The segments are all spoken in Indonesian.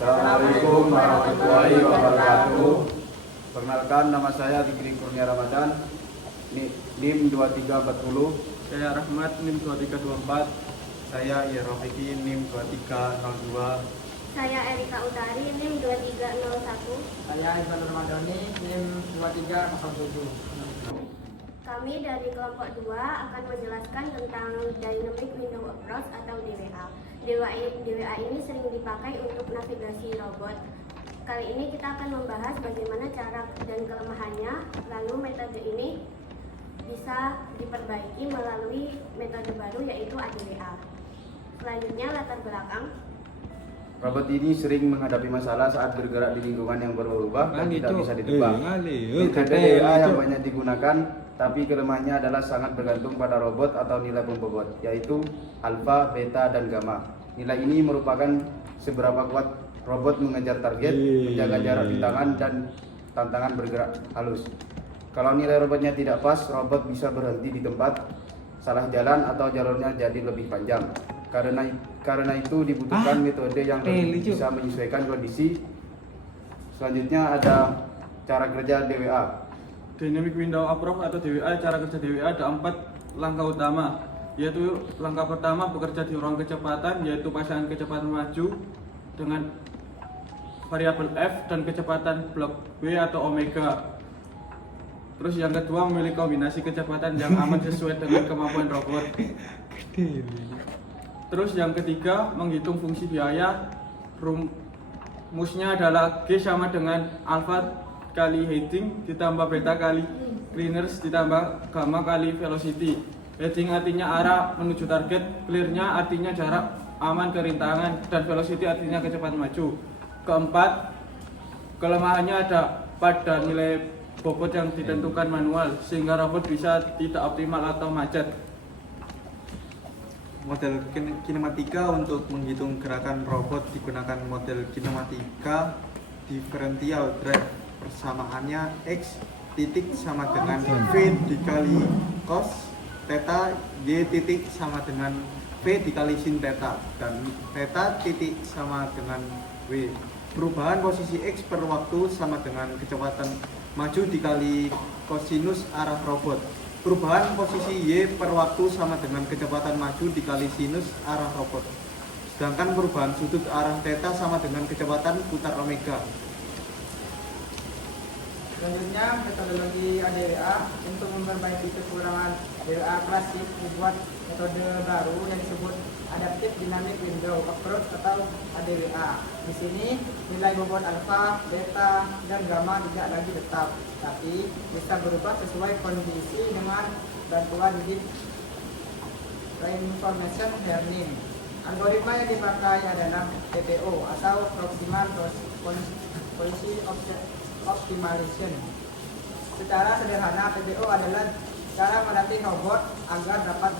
Assalamualaikum warahmatullahi wabarakatuh. Perkenalkan, nama saya Dikri Kurnia Ramadan, NIM 2340. Saya Rahmat, NIM 2324. Saya Yerofiki, NIM 2302. Saya Erika Utari, NIM 2301. Saya Ivan Ramadhani, NIM 2307. Kami dari kelompok 2 akan menjelaskan tentang Dynamic Window Approach atau DWA. DWA ini sering dipakai untuk navigasi robot. Kali ini kita akan membahas bagaimana cara dan kelemahannya, lalu metode ini bisa diperbaiki melalui metode baru yaitu ADWA. Selanjutnya latar belakang. Robot ini sering menghadapi masalah saat bergerak di lingkungan yang berubah dan tidak bisa ditebak. Metode DWA yang banyak digunakan, tapi kelemahannya adalah sangat bergantung pada robot atau nilai pembobot, yaitu alfa, beta, dan gamma. Nilai ini merupakan seberapa kuat robot mengejar target, menjaga jarak di tangan, dan tantangan bergerak halus. Kalau nilai robotnya tidak pas, robot bisa berhenti di tempat, salah jalan, atau jalurnya jadi lebih panjang. Karena itu dibutuhkan metode yang lebih bisa menyesuaikan kondisi. Selanjutnya ada cara kerja DWA. Dynamic Window Approach atau DWA, cara kerja DWA ada 4 langkah utama, yaitu langkah pertama bekerja di ruang kecepatan, yaitu pasangan kecepatan maju dengan variabel F dan kecepatan blok W atau omega. Terus yang kedua memilih kombinasi kecepatan yang aman sesuai dengan kemampuan robot. Terus yang ketiga menghitung fungsi biaya. Rumusnya adalah G sama dengan alpha kali heading ditambah beta kali clearness ditambah gamma kali velocity. Heading artinya arah menuju target, clearnya artinya jarak aman ke rintangan, dan velocity artinya kecepatan maju. Keempat, kelemahannya ada pada nilai bobot yang ditentukan manual sehingga robot bisa tidak optimal atau macet. Model kinematika. Untuk menghitung gerakan robot digunakan model kinematika differential drive. Persamaannya X titik sama dengan V dikali cos theta, Y titik sama dengan V dikali sin theta, dan theta titik sama dengan W. Perubahan posisi X per waktu sama dengan kecepatan maju dikali kosinus arah robot. Perubahan posisi Y per waktu sama dengan kecepatan maju dikali sinus arah robot. Sedangkan perubahan sudut arah theta sama dengan kecepatan putar omega. Selanjutnya, metodologi ADWA. Untuk memperbaiki kekurangan DWA klasik, dibuat metode baru yang disebut Adaptive Dynamic Window Approach atau ADWA. Di sini nilai bobot alfa, beta, dan gamma tidak lagi tetap, tapi bisa berubah sesuai kondisi dengan bantuan deep reinforcement learning. Algoritma yang dipakai adalah PPO atau Proximal Policy Optimization. Secara sederhana, PPO adalah cara melatih robot agar dapat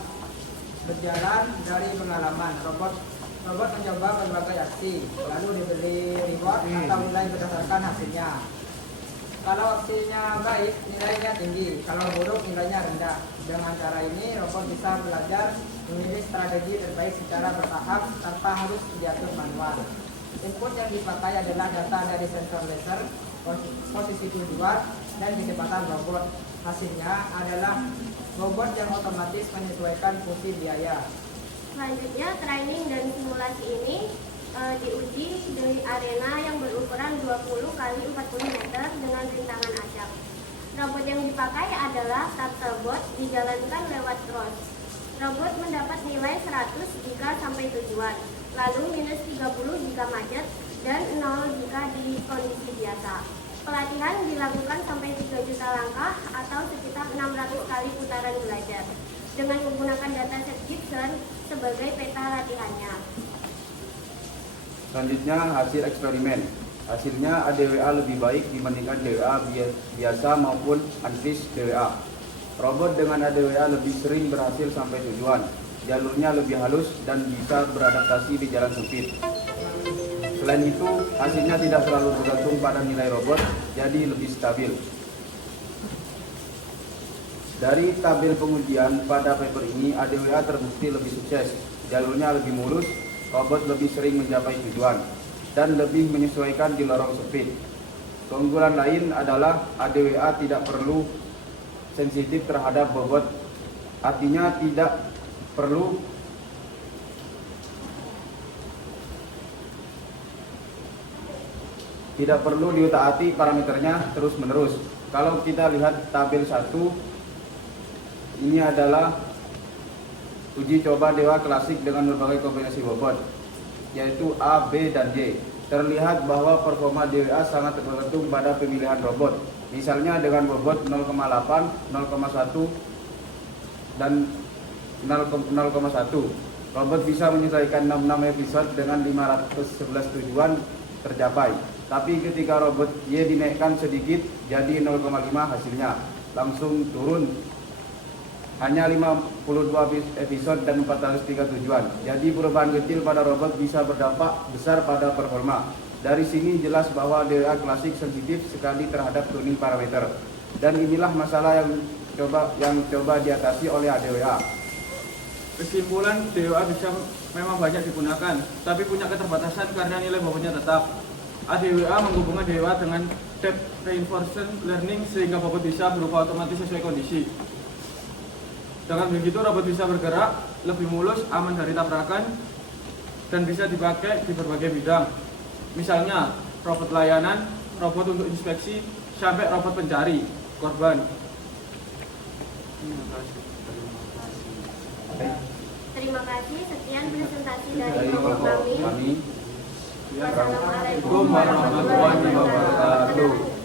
berjalan dari pengalaman. Robot mencoba berbagai aksi, lalu diberi reward atau nilai berdasarkan hasilnya. Kalau aksinya baik, nilainya tinggi. Kalau buruk, nilainya rendah. Dengan cara ini, robot bisa belajar memilih strategi terbaik secara bertahap tanpa harus diatur manual. Input yang dipakai adalah data dari sensor laser, posisi tujuan, dan kecepatan robot. Hasilnya adalah robot yang otomatis menyesuaikan fungsi biaya. Selanjutnya, training dan simulasi ini diuji di arena yang berukuran 20 kali 40 meter dengan rintangan acak. Robot yang dipakai adalah Turtlebot, dijalankan lewat cross. Robot mendapat nilai 100 jika sampai tujuan, lalu minus 30 jika macet, dan 0 jika di kondisi biasa. Pelatihan dilakukan sampai 3 juta langkah atau sekitar 600 kali putaran belajar dengan menggunakan dataset Gibson sebagai peta latihannya. Selanjutnya hasil eksperimen. Hasilnya ADWA lebih baik dibandingkan DWA biasa maupun unfish DWA. Robot dengan ADWA lebih sering berhasil sampai tujuan. Jalurnya lebih halus dan bisa beradaptasi di jalan sempit. Selain itu, hasilnya tidak terlalu bergantung pada nilai robot, jadi lebih stabil. Dari tabel pengujian pada paper ini, ADWA terbukti lebih sukses. Jalurnya lebih mulus, robot lebih sering mencapai tujuan. dan lebih menyesuaikan di lorong sempit. Keunggulan lain adalah ADWA tidak perlu sensitif terhadap bobot, artinya tidak perlu diutak-atik parameternya terus-menerus. Kalau kita lihat tabel 1, ini adalah uji coba Dewa klasik dengan berbagai kombinasi bobot, yaitu A, B, dan Y. Terlihat bahwa performa DWA sangat tergantung pada pemilihan robot. Misalnya dengan bobot 0,8, 0,1, dan 0,1. Robot bisa menyelesaikan 66 episode dengan 511 tujuan tercapai. Tapi ketika robot Y dinaikkan sedikit jadi 0,5, hasilnya langsung turun hanya 52 episode dan 403 tujuan. Jadi perubahan kecil pada robot bisa berdampak besar pada performa. Dari sini jelas bahwa DWA klasik sensitif sekali terhadap tuning parameter. Dan inilah masalah yang coba diatasi oleh ADWA. Kesimpulan, DWA bisa memang banyak digunakan, tapi punya keterbatasan karena nilai bobotnya tetap. ADWA menghubungkan DWA dengan depth reinforcement learning sehingga bobot bisa berubah otomatis sesuai kondisi. Dengan begitu robot bisa bergerak lebih mulus, aman dari tabrakan, dan bisa dipakai di berbagai bidang. Misalnya robot layanan, robot untuk inspeksi, sampai robot pencari korban. Terima kasih. Sekian presentasi dari kelompok kami. Kami Wassalamualaikum warahmatullahi wabarakatuh.